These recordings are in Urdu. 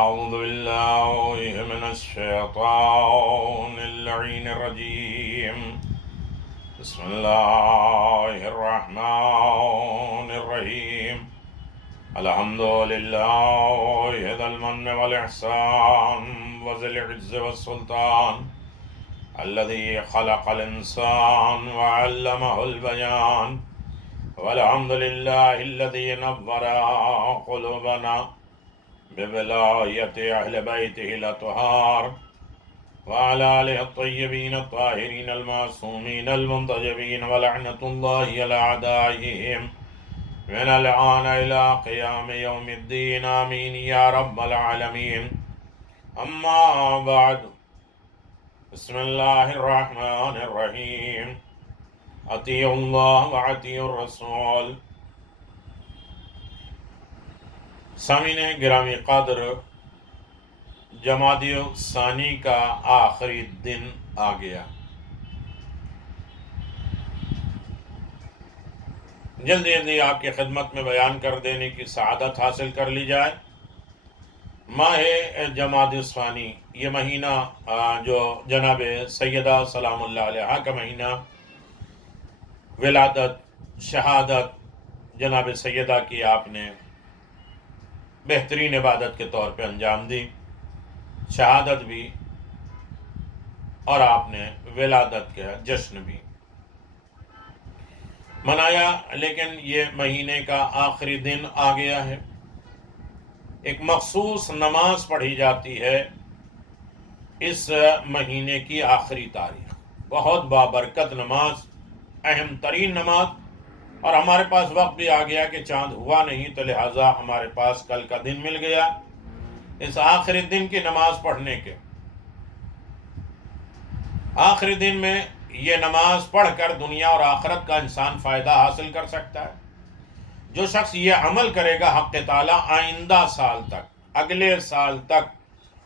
أعوذ بالله من الشيطان اللعين الرجيم. بسم الله الرحمن الرحيم. الحمد لله ذا المن والإحسان وذي العز والسلطان الذي خلق الإنسان وعلمه البيان. والحمد لله الذي نور قلوبنا بولاية أهل بيته الأطهار وعلى آله الطيبين الطاهرين المعصومين المنتجبين، ولعنة الله على أعدائهم من الآن إلى قيام يوم الدين، آمين يا رب العالمين. أما بعد، بسم الله الرحمن الرحيم. أطيعوا الله وأطيعوا الرسول. سامعین گرامی قدر، جمادی ثانی کا آخری دن آ گیا۔ جلدی جلدی آپ کی خدمت میں بیان کر دینے کی سعادت حاصل کر لی جائے۔ ماہ جمادی ثانی، یہ مہینہ جو جناب سیدہ سلام اللہ علیہا کا مہینہ، ولادت شہادت جناب سیدہ کی آپ نے بہترین عبادت کے طور پہ انجام دی، شہادت بھی اور آپ نے ولادت کا جشن بھی منایا۔ لیکن یہ مہینے کا آخری دن آ گیا ہے۔ ایک مخصوص نماز پڑھی جاتی ہے اس مہینے کی آخری تاریخ، بہت بابرکت نماز، اہم ترین نماز، اور ہمارے پاس وقت بھی آ گیا کہ چاند ہوا نہیں، تو لہٰذا ہمارے پاس کل کا دن مل گیا اس آخری دن کی نماز پڑھنے کے۔ آخری دن میں یہ نماز پڑھ کر دنیا اور آخرت کا انسان فائدہ حاصل کر سکتا ہے۔ جو شخص یہ عمل کرے گا، حق تعالیٰ آئندہ سال تک، اگلے سال تک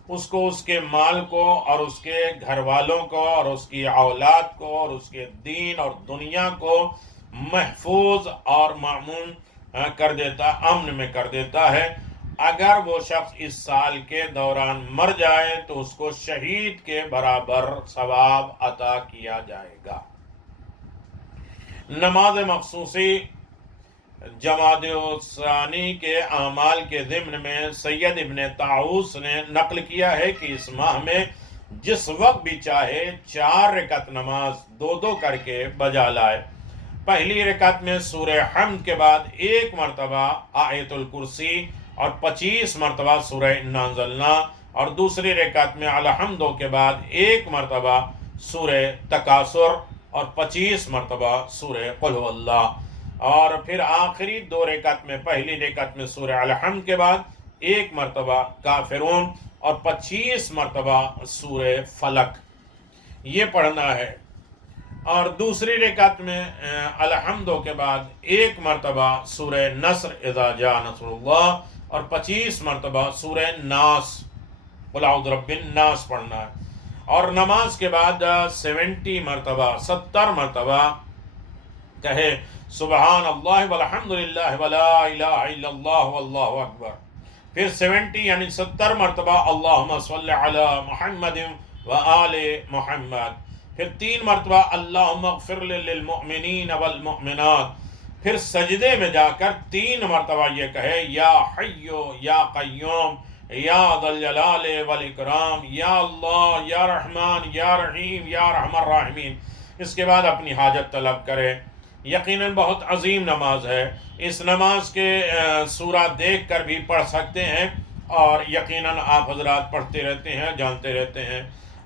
اس کو، اس کے مال کو اور اس کے گھر والوں کو اور اس کی اولاد کو اور اس کے دین اور دنیا کو محفوظ اور مامون کر دیتا، امن میں کر دیتا ہے۔ اگر وہ شخص اس سال کے دوران مر جائے تو اس کو شہید کے برابر ثواب عطا کیا جائے گا۔ نماز مخصوصی جمادی ثانی کے اعمال کے ضمن میں سید ابن طاؤس نے نقل کیا ہے کہ اس ماہ میں جس وقت بھی چاہے 4 رکعت نماز دو کر کے بجا لائے۔ پہلی رکعت میں سورہ حمد کے بعد 1 مرتبہ آیت الکرسی اور 25 مرتبہ سورہ انا انزلنا، اور دوسری رکعت میں الحمدو کے بعد 1 مرتبہ سورہ تکاثر اور 25 مرتبہ سورہ قل هو اللہ، اور پھر آخری 2 رکعت میں، پہلی رکعت میں سورہ الحمد کے بعد 1 مرتبہ کافرون اور 25 مرتبہ سورہ فلق، یہ پڑھنا ہے۔ اور دوسری رکعت میں الحمدو کے بعد 1 مرتبہ سورہ نصر اذا جاء نصر اللہ اور 25 مرتبہ سورہ ناس، قل اعوذ برب الناس پڑھنا ہے۔ اور نماز کے بعد 70 مرتبہ 70 مرتبہ کہے سبحان اللہ والحمد للہ ولا الہ الا اللہ واللہ اکبر، پھر 70 یعنی 70 مرتبہ اللہم صلی علی محمد وآل محمد، پھر 3 مرتبہ اللہم اغفر للمؤمنین والمؤمنات، پھر سجدے میں جا کر 3 مرتبہ یہ کہے یا حی یا قیوم یا ذا الجلال والاکرام یا اللہ یا رحمان یا رحیم یا ارحم الراحمین۔ اس کے بعد اپنی حاجت طلب کرے۔ یقیناً بہت عظیم نماز ہے۔ اس نماز کے سورہ دیکھ کر بھی پڑھ سکتے ہیں، اور یقیناً آپ حضرات پڑھتے رہتے ہیں، جانتے رہتے ہیں۔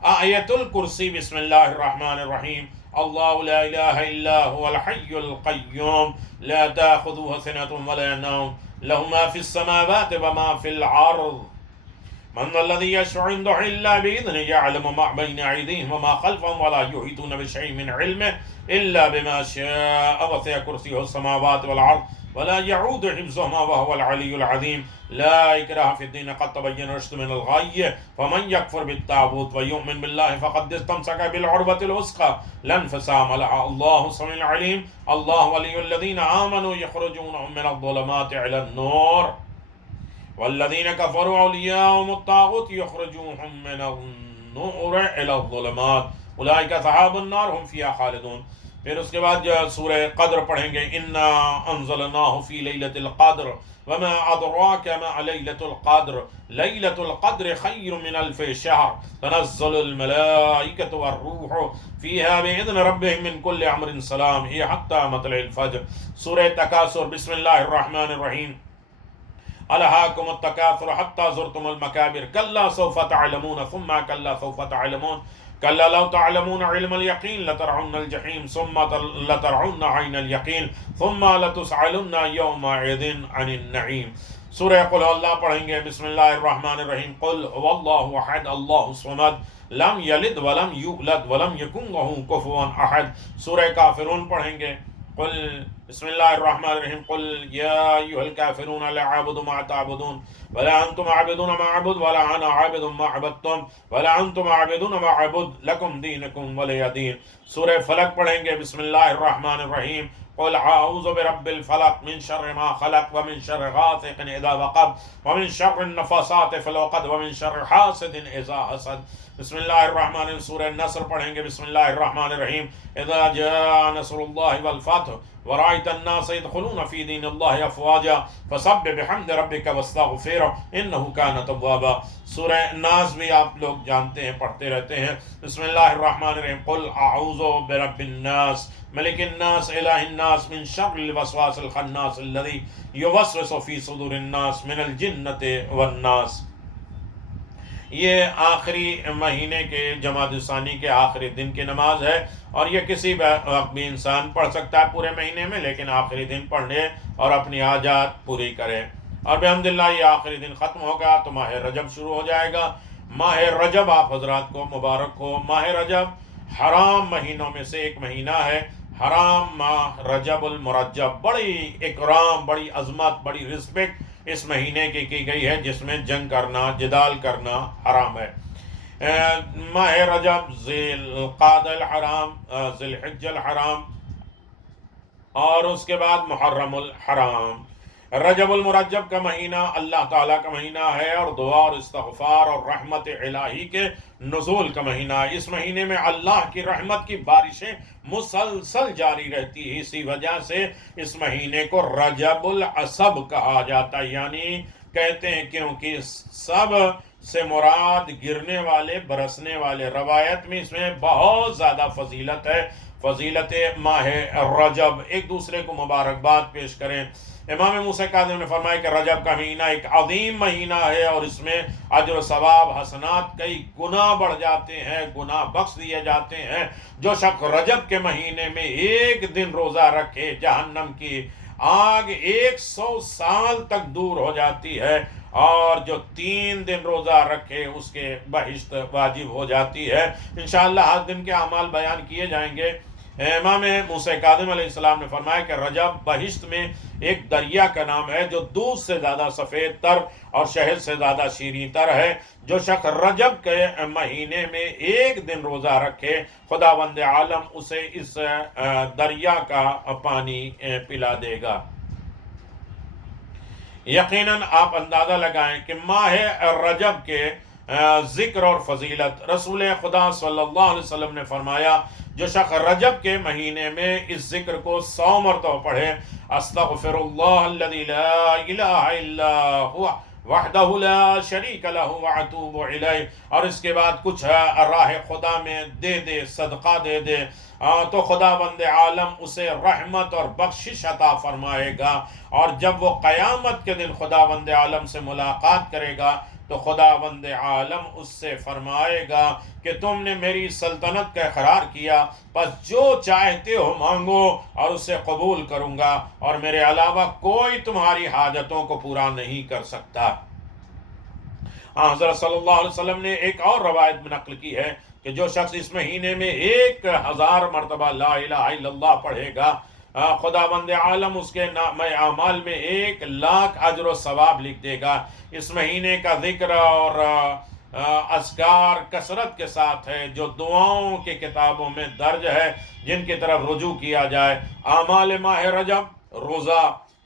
آیت الکرسی، بسم اللہ الرحمن الرحیم، اللہ لا الہ الا هو الحی القیوم لا تأخذه سنة ولا نوم له ما في السماوات وما في الارض من ذا الذي يشفع عنده الا باذنه يعلم ما بين ايديهم وما خلفهم ولا يحيطون بشيء من علمه الا بما شاء وسع كرسيه السماوات والارض ولا يعود حفظهما وهو العلي العظيم لا إكراه في الدين قد تبين الرشد من الغي فمن يكفر بالطاغوت ويؤمن بالله فقد استمسك بالعروة الوثقى لا انفصام لها الله سميع عليم الله ولي الذين آمنوا يخرجونهم من الظلمات إلى النور والذین کفروا اولیاءهم الطاغوت یخرجوهم من النور الی الظلمات اولئک اصحاب النار هم فیہا خالدون۔ پھر اس کے بعد جو سورہ قدر پڑھیں گے، انا انزلناہ فی لیلۃ القدر وما ادراک ما لیلۃ القدر لیلۃ القدر خیر من الف شہر تنزل الملائکۃ والروح فیہا باذن ربہم من کل امر سلام ہی حتی مطلع الفجر۔ سورہ تکاثر، بسم اللہ الرحمن الرحیم، الہاکم التکاثر حتی زرتم المقابر کلا سوف تعلمون ثم کلا سوف تعلمون کلا لو تعلمون علم الیقین لترعن الجحیم ثم لترعن عین الیقین ثم لتسألن یومئذ عن النعیم۔ سورہ قل اللہ پڑھیں گے، بسم اللہ الرحمن الرحیم، قل هو اللہ احد اللہ الصمد لم یلد ولم یولد ولم یکن لہ کفوا احد۔ سورہ کافرون پڑھیں گے، قل بسم اللہ الرحمن الرحیم، قل یا ایھا الکافرون لا اعبد ما تعبدون ولا انتم عابدون ما اعبد ولا انا عابد ما عبدتم ولا انتم عابدون ما اعبد لکم دینکم ولی دین۔ سورہ فلق پڑھیں گے، بسم اللہ الرحمن الرحیم، قل اعوذ برب الفلق من شر ما خلق ومن شر غاسق اذا وقب ومن شر النفاثات في العقد ومن شر حاسد اذا حسد۔ بسم اللہ الرحمن الرحیم، سورہ نصر پڑھیں گے، بسم اللہ الرحمن الرحیم، اذا جاء نصر اللہ والفتح ورأيت الناس يدخلون في دين الله افواجا فسبح بحمد ربك واستغفره انه كان توابا۔ سورہ ناس بھی آپ لوگ جانتے ہیں، پڑھتے رہتے ہیں، بسم اللہ الرحمن الرحیم، قل اعوذ برب الناس ملک الناس الہ الناس من شر الوسواس الخناس الذي يوسوس في صدور الناس من الجنة والناس۔ یہ آخری مہینے کے جمادی الثانی کے آخری دن کی نماز ہے، اور یہ کسی وقت بھی انسان پڑھ سکتا ہے پورے مہینے میں، لیکن آخری دن پڑھنے اور اپنی حاجات پوری کرے۔ اور بحمداللہ یہ آخری دن ختم ہوگا تو ماہ رجب شروع ہو جائے گا۔ ماہ رجب آپ حضرات کو مبارک ہو۔ ماہ رجب حرام مہینوں میں سے ایک مہینہ ہے، حرام ماہ رجب المرجب، بڑی اکرام، بڑی عظمت، بڑی رسپیکٹ اس مہینے کی گئی ہے، جس میں جنگ کرنا، جدال کرنا حرام ہے۔ ماہ رجب، ذی القعدہ الحرام، ذی الحجہ الحرام، اور اس کے بعد محرم الحرام۔ رجب المرجب کا مہینہ اللہ تعالیٰ کا مہینہ ہے، اور دعا اور استغفار اور رحمت الہی کے نزول کا مہینہ ہے۔ اس مہینے میں اللہ کی رحمت کی بارشیں مسلسل جاری رہتی ہے، اسی وجہ سے اس مہینے کو رجب العصب کہا جاتا ہے، یعنی کہتے ہیں کیونکہ سب سے مراد گرنے والے، برسنے والے۔ روایت میں اس میں بہت زیادہ فضیلت ہے، فضیلت ماہ رجب، ایک دوسرے کو مبارکباد پیش کریں۔ امام موسیٰ کاظم نے فرمایا کہ رجب کا مہینہ ایک عظیم مہینہ ہے، اور اس میں اجر و ثواب، حسنات کئی گنا بڑھ جاتے ہیں، گناہ بخش دیے جاتے ہیں۔ جو شخص رجب کے مہینے میں ایک دن روزہ رکھے، جہنم کی آگ 100 سال تک دور ہو جاتی ہے، اور جو 3 دن روزہ رکھے اس کے بہشت واجب ہو جاتی ہے۔ انشاءاللہ ہر دن کے اعمال بیان کیے جائیں گے۔ امام موسیٰ کاظم علیہ السلام نے فرمایا کہ رجب بہشت میں ایک دریا کا نام ہے جو دودھ سے زیادہ سفید تر اور شہد سے زیادہ شیریں تر ہے۔ جو شخص رجب کے مہینے میں ایک دن روزہ رکھے، خداوند عالم اسے اس دریا کا پانی پلا دے گا۔ یقیناً آپ اندازہ لگائیں کہ ماہ رجب کے ذکر اور فضیلت، رسول خدا صلی اللہ علیہ وسلم نے فرمایا جو شخص رجب کے مہینے میں اس ذکر کو 100 مرتبہ پڑھے، استغفر اللہ الذی لا الہ الا هو وحدہ لا شریک لہ واتوب الیہ، اور اس کے بعد کچھ راہ خدا میں دے دے، صدقہ دے دے، تو خداوند عالم اسے رحمت اور بخشش عطا فرمائے گا۔ اور جب وہ قیامت کے دن خداوند عالم سے ملاقات کرے گا تو خداوند عالم اس سے فرمائے گا کہ تم نے میری سلطنت کا اقرار کیا، پس جو چاہتے ہو مانگو اور اسے قبول کروں گا، اور میرے علاوہ کوئی تمہاری حاجتوں کو پورا نہیں کر سکتا۔ حضرت صلی اللہ علیہ وسلم نے ایک اور روایت میں نقل کی ہے کہ جو شخص اس مہینے میں 1000 مرتبہ لا الہ الا اللہ پڑھے گا، خداوند عالم اس کے نام اعمال میں 1,00,000 اجر و ثواب لکھ دے گا۔ اس مہینے کا ذکر اور اذکار کثرت کے ساتھ ہے جو دعاؤں کی کتابوں میں درج ہے، جن کی طرف رجوع کیا جائے۔ اعمال ماہ رجب، روزہ،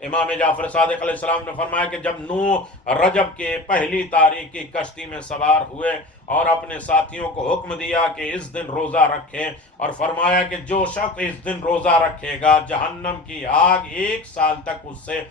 امام جعفر صادق علیہ السلام نے فرمایا کہ جب نوح رجب کے پہلی تاریخ کی کشتی میں سوار ہوئے اور اپنے ساتھیوں کو حکم دیا کہ اس دن روزہ رکھیں، اور فرمایا کہ جو شخص اس دن روزہ رکھے گا جہنم کی آگ 1 سال تک اس سے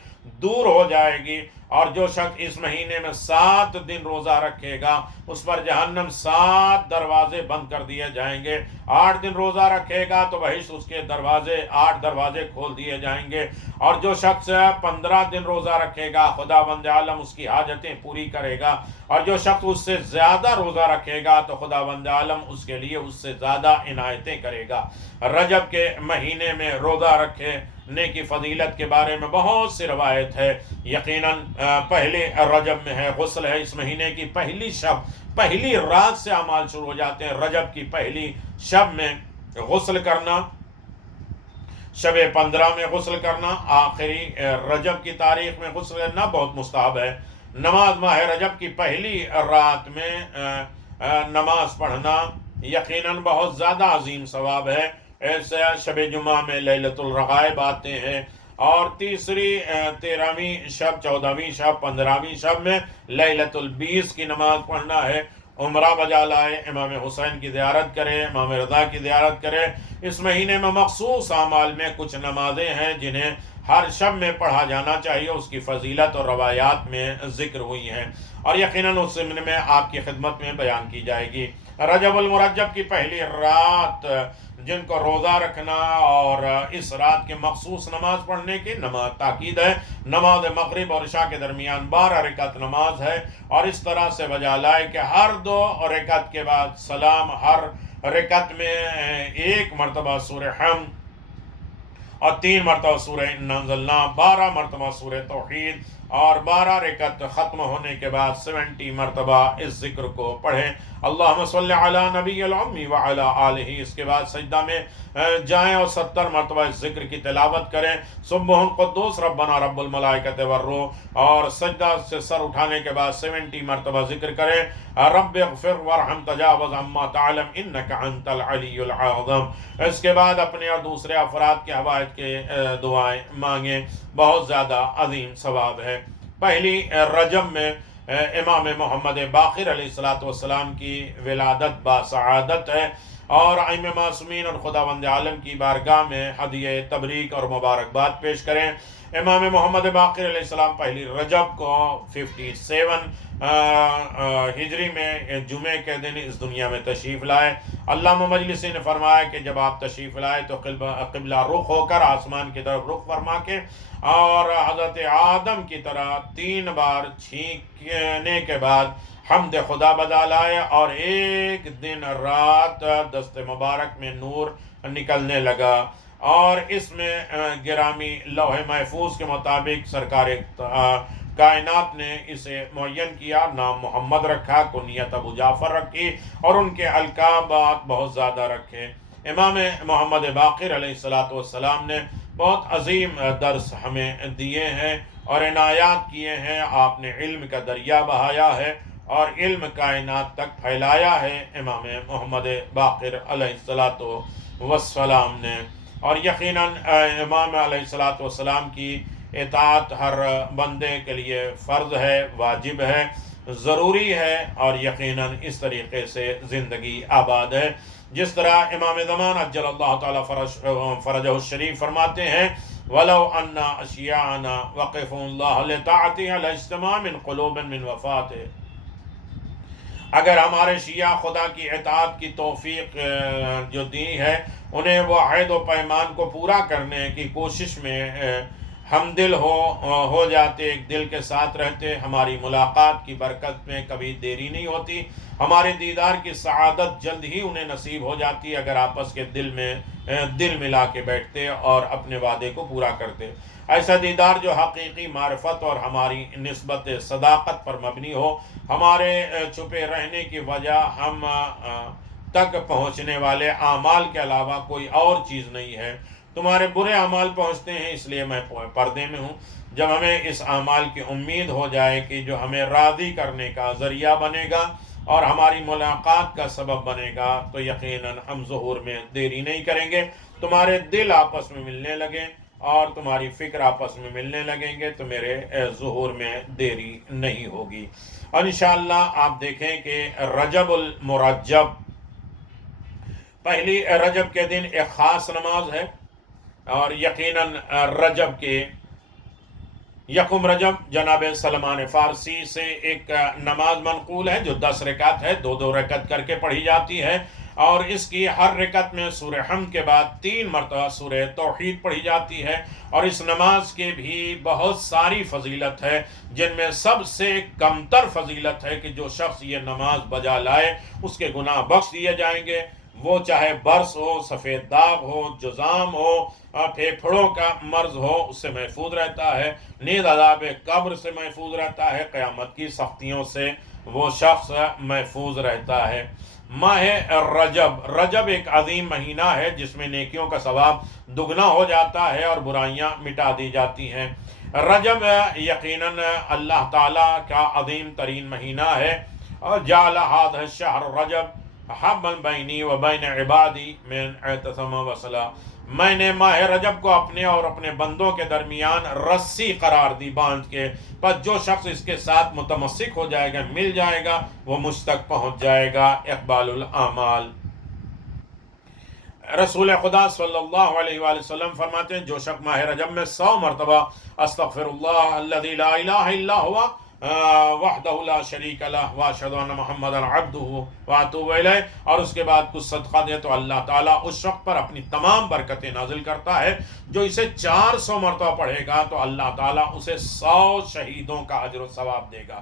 دور ہو جائے گی، اور جو شخص اس مہینے میں 7 دن روزہ رکھے گا اس پر جہنم 7 دروازے بند کر دیے جائیں گے، 8 دن روزہ رکھے گا تو بہشت اس کے دروازے 8 دروازے کھول دیے جائیں گے، اور جو شخص 15 دن روزہ رکھے گا خداوند عالم اس کی حاجتیں پوری کرے گا، اور جو شخص اس سے زیادہ روزہ رکھے گا تو خداوند عالم اس کے لیے اس سے زیادہ عنایتیں کرے گا۔ رجب کے مہینے میں روزہ رکھنے کی فضیلت کے بارے میں بہت سی روایت ہے۔ یقیناً پہلے رجب میں ہے، غسل ہے، اس مہینے کی پہلی شب، پہلی رات سے اعمال شروع ہو جاتے ہیں۔ رجب کی پہلی شب میں غسل کرنا، شب 15 میں غسل کرنا، آخری رجب کی تاریخ میں غسل کرنا بہت مستحب ہے۔ نماز ماہ رجب کی پہلی رات میں نماز پڑھنا یقیناً بہت زیادہ عظیم ثواب ہے۔ ایسے شب جمعہ میں لیلۃ الرغائب آتے ہیں، اور تیسری 13ویں شب، 14ویں شب، 15ویں شب میں لیلۃ البیس کی نماز پڑھنا ہے۔ عمرہ بجا لائے، امام حسین کی زیارت کرے، امام رضا کی زیارت کرے۔ اس مہینے میں مخصوص اعمال میں کچھ نمازیں ہیں جنہیں ہر شب میں پڑھا جانا چاہیے، اس کی فضیلت اور روایات میں ذکر ہوئی ہیں، اور یقیناً اس ضمن میں آپ کی خدمت میں بیان کی جائے گی۔ رجب المرجب کی پہلی رات جن کو روزہ رکھنا اور اس رات کے مخصوص نماز پڑھنے کی نماز تاکید ہے۔ نماز مغرب اور عشاء کے درمیان 12 رکعت نماز ہے، اور اس طرح سے بجا لائے کہ ہر 2 رکعت کے بعد سلام، ہر رکعت میں 1 مرتبہ سورہ حمد اور 3 مرتبہ سورہ انا انزلنا، 12 مرتبہ سورہ توحید، اور 12 رکعت ختم ہونے کے بعد 70 مرتبہ اس ذکر کو پڑھیں، اللہم صلی علی نبی الامی وعلی آلہ۔ اس کے بعد سجدہ میں جائیں اور 70 مرتبہ اس ذکر کی تلاوت کریں، سبح قدوس ربنا رب الملائکۃ والروح، اور سجدہ سے سر اٹھانے کے بعد 70 مرتبہ ذکر کریں، رب اغفر وارحم تجاوز عما تعلم انک انت العلی العظیم۔ اس کے بعد اپنے اور دوسرے افراد کے حوائج کے دعائیں مانگیں، بہت زیادہ عظیم ثواب ہے۔ پہلی رجب میں امام محمد باقر علیہ السلام کی ولادت باسعادت ہے، اور ائمہ معصومین اور خداوند عالم کی بارگاہ میں ہدیہ تبریک اور مبارکباد پیش کریں۔ امام محمد باقر علیہ السلام پہلی رجب کو 57 ہجری میں جمعے کے دن اس دنیا میں تشریف لائے۔ علامہ مجلسی نے فرمایا کہ جب آپ تشریف لائے تو قبلہ رخ ہو کر آسمان کی طرف رخ فرما کے اور حضرت آدم کی طرح 3 بار چھینکنے کے بعد حمد خدا بجا لائے، اور ایک دن رات دست مبارک میں نور نکلنے لگا، اور اس میں گرامی لوح محفوظ کے مطابق سرکار کائنات نے اسے معین کیا، نام محمد رکھا، کنیت ابو جعفر رکھی، اور ان کے القابات بہت زیادہ رکھے۔ امام محمد باقر علیہ السلام نے بہت عظیم درس ہمیں دیے ہیں اور عنایات کیے ہیں۔ آپ نے علم کا دریا بہایا ہے اور علم کائنات تک پھیلایا ہے امام محمد باقر علیہ السلام نے، اور یقیناً امام علیہ السلام کی اطاعت ہر بندے کے لیے فرض ہے، واجب ہے، ضروری ہے، اور یقیناً اس طریقے سے زندگی آباد ہے۔ جس طرح امام زمان عجل اللہ تعالیٰ فرجہ الشریف فرماتے ہیں وَلَوْ أَنَّ أَشْيَاءَنَا وَقِفُوا اللَّهَ لِطَاعَتِهِ عَلَى اجْتِمَاعٍ مِّن قُلُوبٍ مِّن وفاته۔ اگر ہمارے شیعہ خدا کی اطاعت کی توفیق جو دی ہے، انہیں وہ عہد و پیمان کو پورا کرنے کی کوشش میں ہم دل ہو جاتے، ایک دل کے ساتھ رہتے، ہماری ملاقات کی برکت میں کبھی دیری نہیں ہوتی، ہمارے دیدار کی سعادت جلد ہی انہیں نصیب ہو جاتی اگر آپس کے دل میں دل ملا کے بیٹھتے اور اپنے وعدے کو پورا کرتے۔ ایسا دیدار جو حقیقی معرفت اور ہماری نسبت صداقت پر مبنی ہو، ہمارے چھپے رہنے کی وجہ ہم تک پہنچنے والے اعمال کے علاوہ کوئی اور چیز نہیں ہے۔ تمہارے برے اعمال پہنچتے ہیں اس لیے میں پردے میں ہوں۔ جب ہمیں اس اعمال کی امید ہو جائے کہ جو ہمیں راضی کرنے کا ذریعہ بنے گا اور ہماری ملاقات کا سبب بنے گا تو یقیناً ہم ظہور میں دیری نہیں کریں گے، تمہارے دل آپس میں ملنے لگیں اور تمہاری فکر آپس میں ملنے لگیں گے تو میرے ظہور میں دیری نہیں ہوگی۔ اور انشاءاللہ آپ دیکھیں کہ رجب المرجب، پہلی رجب کے دن ایک خاص نماز ہے، اور یقیناً رجب کے یکم رجب جناب سلمان فارسی سے ایک نماز منقول ہے جو 10 رکعت ہے، 2 رکعت کر کے پڑھی جاتی ہے، اور اس کی ہر رکعت میں سورہ حمد کے بعد 3 مرتبہ سورہ توحید پڑھی جاتی ہے۔ اور اس نماز کے بھی بہت ساری فضیلت ہے، جن میں سب سے کمتر فضیلت ہے کہ جو شخص یہ نماز بجا لائے اس کے گناہ بخش دیے جائیں گے، وہ چاہے برس ہو، سفید داغ ہو، جزام ہو، پھیپھڑوں کا مرض ہو، اس سے محفوظ رہتا ہے، نیز عذاب قبر سے محفوظ رہتا ہے، قیامت کی سختیوں سے وہ شخص محفوظ رہتا ہے۔ ماہ رجب ایک عظیم مہینہ ہے جس میں نیکیوں کا ثواب دگنا ہو جاتا ہے اور برائیاں مٹا دی جاتی ہیں۔ رجب یقیناً اللہ تعالیٰ کا عظیم ترین مہینہ ہے، اور جعل ھذا الشہر رجب حبا بینی و بین عبادی من اعتصم وصلا، میں نے ماہ رجب کو اپنے اور اپنے بندوں کے درمیان رسی قرار دی باندھ کے، پس جو شخص اس کے ساتھ متمسک ہو جائے گا، مل جائے گا، وہ مجھ تک پہنچ جائے گا۔ اقبال الاعمال۔ رسول خدا صلی اللہ علیہ وآلہ وسلم فرماتے ہیں جو شخص ماہ رجب میں 100 مرتبہ استغفر اللہ الذی لا الہ الا ہوا وحدہ لا شریک لہ واشہد ان محمدا عبدہ واتوب الیہ، اور اس کے بعد کچھ صدقہ دے، تو اللہ تعالیٰ اس شخص پر اپنی تمام برکتیں نازل کرتا ہے۔ جو اسے 400 مرتبہ پڑھے گا تو اللہ تعالیٰ اسے 100 شہیدوں کا اجر و ثواب دے گا۔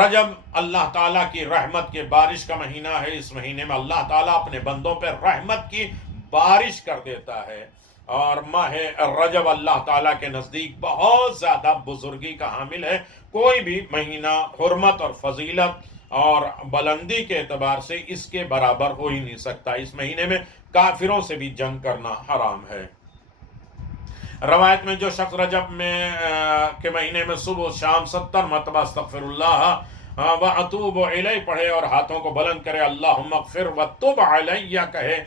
رجب اللہ تعالیٰ کی رحمت کے بارش کا مہینہ ہے، اس مہینے میں اللہ تعالیٰ اپنے بندوں پر رحمت کی بارش کر دیتا ہے، اور ماہ رجب اللہ تعالیٰ کے نزدیک بہت زیادہ بزرگی کا حامل ہے۔ کوئی بھی مہینہ حرمت اور فضیلت اور بلندی کے اعتبار سے اس کے برابر ہو ہی نہیں سکتا۔ اس مہینے میں کافروں سے بھی جنگ کرنا حرام ہے۔ روایت میں جو شخص رجب میں کے مہینے میں صبح و شام 70 مرتبہ استغفر اللہ واتوب الیہ پڑھے اور ہاتھوں کو بلند کرے، اللہم اغفر وتب علیہ کہے،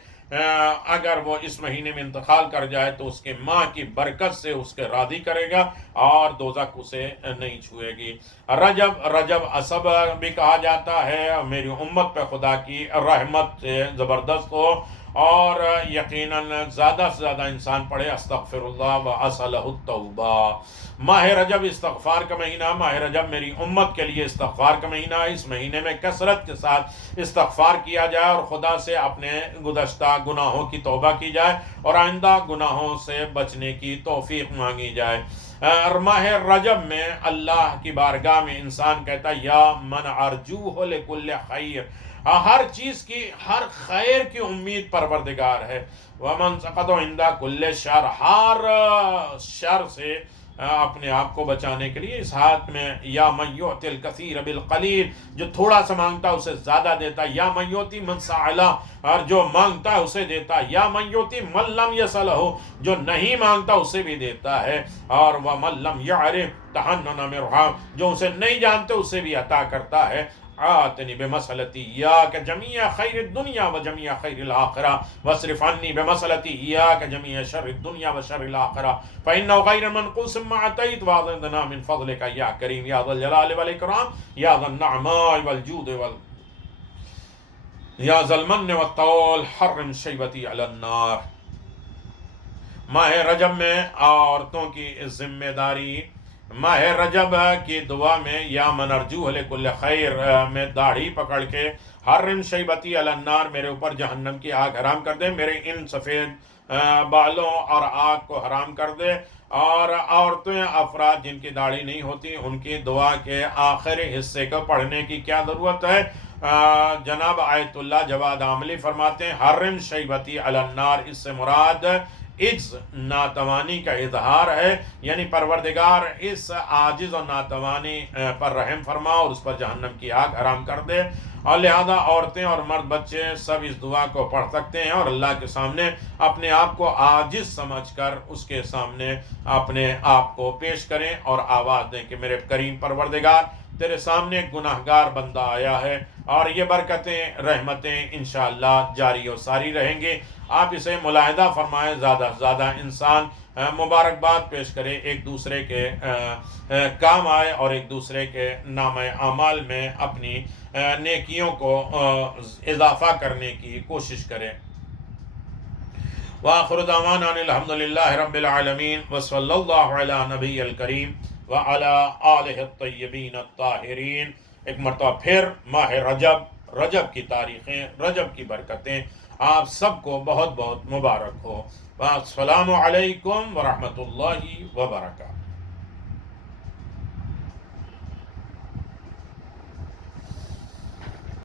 اگر وہ اس مہینے میں انتقال کر جائے تو اس کے ماں کی برکت سے اس کے راضی کرے گا اور دوزخ اسے نہیں چھوئے گی۔ رجب اسب بھی کہا جاتا ہے، میری امت پہ خدا کی رحمت زبردست ہو، اور یقیناً زیادہ سے زیادہ انسان پڑھے استغفر اللہ واسألہ التوبہ۔ ماہ رجب استغفار کا مہینہ، ماہ رجب میری امت کے لیے استغفار کا مہینہ ہے۔ اس مہینے میں کثرت کے ساتھ استغفار کیا جائے اور خدا سے اپنے گزشتہ گناہوں کی توبہ کی جائے اور آئندہ گناہوں سے بچنے کی توفیق مانگی جائے۔ اور ماہ رجب میں اللہ کی بارگاہ میں انسان کہتا ہے یا من ارجوہ لکل خیر، ہر چیز کی، ہر خیر کی امید پروردگار ہے۔ ومن سقط عند کل شر، ہر شر سے اپنے آپ کو بچانے کے لیے اس ہاتھ میں یا من یعطی الکثیر بالقلیل، جو تھوڑا سا مانگتا ہے اسے زیادہ دیتا ہے، یا من یعطی من سأل، اور جو مانگتا ہے اسے دیتا ہے، یا من یعطی من لم یسألہ، جو نہیں مانگتا اسے بھی دیتا ہے، اور ومن لم یعرف تحنن من رحم، جو اسے نہیں جانتے اسے بھی عطا کرتا ہے۔ آتنی بمسألتی ایاک جمیع خیر الدنیا و جمیع خیر الآخرہ واصرف عنی بمسألتی ایاک جمیع شر الدنیا و شر الآخرہ فإنہ غیر منقوص ما أتیت وأعطنا من فضلک یا کریم یا ذا الجلال والإکرام یا ذا النعماء والجود یا ذا المن والطول حرم شیبتی علی النار۔ ماہ رجب میں عورتوں کی ذمہ داری، ماہ رجب کی دعا میں یا من ارجوہ لکل خیر میں داڑھی پکڑ کے حرم شیبتی علی النار، میرے اوپر جہنم کی آگ حرام کر دے، میرے ان سفید بالوں اور آگ کو حرام کر دے۔ اور عورتیں، افراد جن کی داڑھی نہیں ہوتی، ان کی دعا کے آخری حصے کو پڑھنے کی کیا ضرورت ہے؟ جناب آیت اللہ جواد عاملی فرماتے ہیں حرم شیبتی علی النار، اس سے مراد عجز، ناتوانی کا اظہار ہے، یعنی پروردگار اس عاجز و ناتوانی پر رحم فرما اور اس پر جہنم کی آگ حرام کر دے۔ اور لہذا عورتیں اور مرد بچے سب اس دعا کو پڑھ سکتے ہیں اور اللہ کے سامنے اپنے آپ کو عاجز سمجھ کر اس کے سامنے اپنے آپ کو پیش کریں اور آواز دیں کہ میرے کریم پروردگار، تیرے سامنے گناہگار بندہ آیا ہے، اور یہ برکتیں، رحمتیں انشاءاللہ جاری و ساری رہیں گی۔ آپ اسے ملاحظہ فرمائیں، زیادہ سے زیادہ انسان مبارکباد پیش کرے، ایک دوسرے کے کام آئے اور ایک دوسرے کے نام اعمال میں اپنی نیکیوں کو اضافہ کرنے کی کوشش کرے۔ وآخر دعوانا الحمد للہ رب العالمین وصلی اللہ علی نبی الکریم وعلی آلہ الطیبین الطاہرین۔ ایک مرتبہ پھر ماہ رجب کی تاریخیں، رجب کی برکتیں آپ سب کو بہت بہت مبارک ہو۔ السلام علیکم ورحمۃ اللہ وبرکاتہ۔